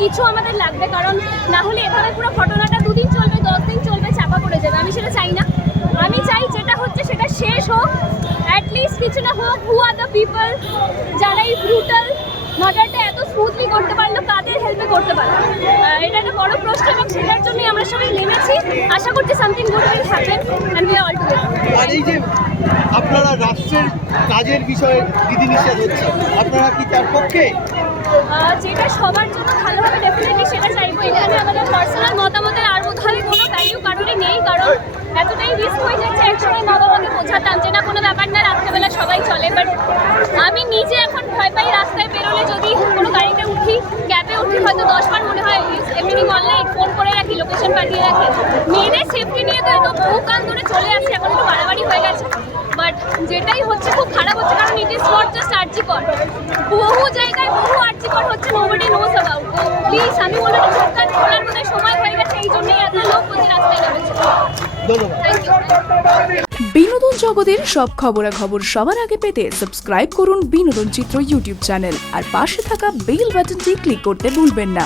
কিছু আমাদের লাগবে, কারণ না হলে এভাবে পুরো ঘটনাটা 2 দিন চলবে, 10 দিন চলবে, চাপা পড়ে যাবে। আমি সেটা চাই না। আমি চাই যেটা হচ্ছে সেটা শেষ হোক, অ্যাটলিস্ট কিছু না হোক। হু আর দ্য পিপল যারা এই ব্রুটাল মার্ডারটা এত স্মুথলি করতে পারলো, কাদের হেল্পে করতে পারলো? এটা একটা বড় প্রশ্ন এবং সেটার জন্যই আমরা সবাই নেমেছি। আশা করছি something good will happen and we are all together. আর এই যে আপনারা রাষ্ট্রের কাজের বিষয়ে বিধিনিষেধ হচ্ছে, আপনারা কি তার পক্ষে? যেটা সবার জন্য ভালো হবে ডেফিনেটলি সেটা চাইবো। এখানে আমাদের পার্সোনাল মতামতের আর বোধহয় কোনো ভ্যালিউ কারোরই নেই, কারণ এতটাই রিস্ক হয়ে যাচ্ছে। একসময় মা বাবাকে বোঝাতাম যে না কোনো ব্যাপার না, রাত্রেবেলা সবাই চলে, বাট আমি নিজে এখন ভয় পাই রাস্তায় বেরোলে। যদি কোনো গাড়িতে উঠি, ক্যাবে উঠি, হয়তো 10 বার মনে হয় এমনি অনলাইন ফোন করে রাখি, লোকেশন পাঠিয়ে রাখি। মেয়েদের সেফটি নিয়ে তো এত বহু কাল ধরে চলে আসছে, এখন একটু বাড়াবাড়ি হয়ে গেছে। বাট যেটাই হচ্ছে খুব খারাপ হচ্ছে, কারণ it is not just RG Kar, বহু জায়গায় বহু আরজিকর হচ্ছে, নোবডি নোজ অ্যাবাউট। প্লিজ আমি বলবো এটা চোখ কান খোলার মধ্যে সময় হয়ে গেছে, এই জন্যই এত লোক প্রতি রাস্তায় নেমেছে। ধন্যবাদ। Thank you. বিনোদন জগতের সব খবরাখবর সবার আগে পেতে সাবস্ক্রাইব করুন বিনোদন চিত্র ইউটিউব চ্যানেল আর পাশে থাকা বেল বাটনটি ক্লিক করতে ভুলবেন না।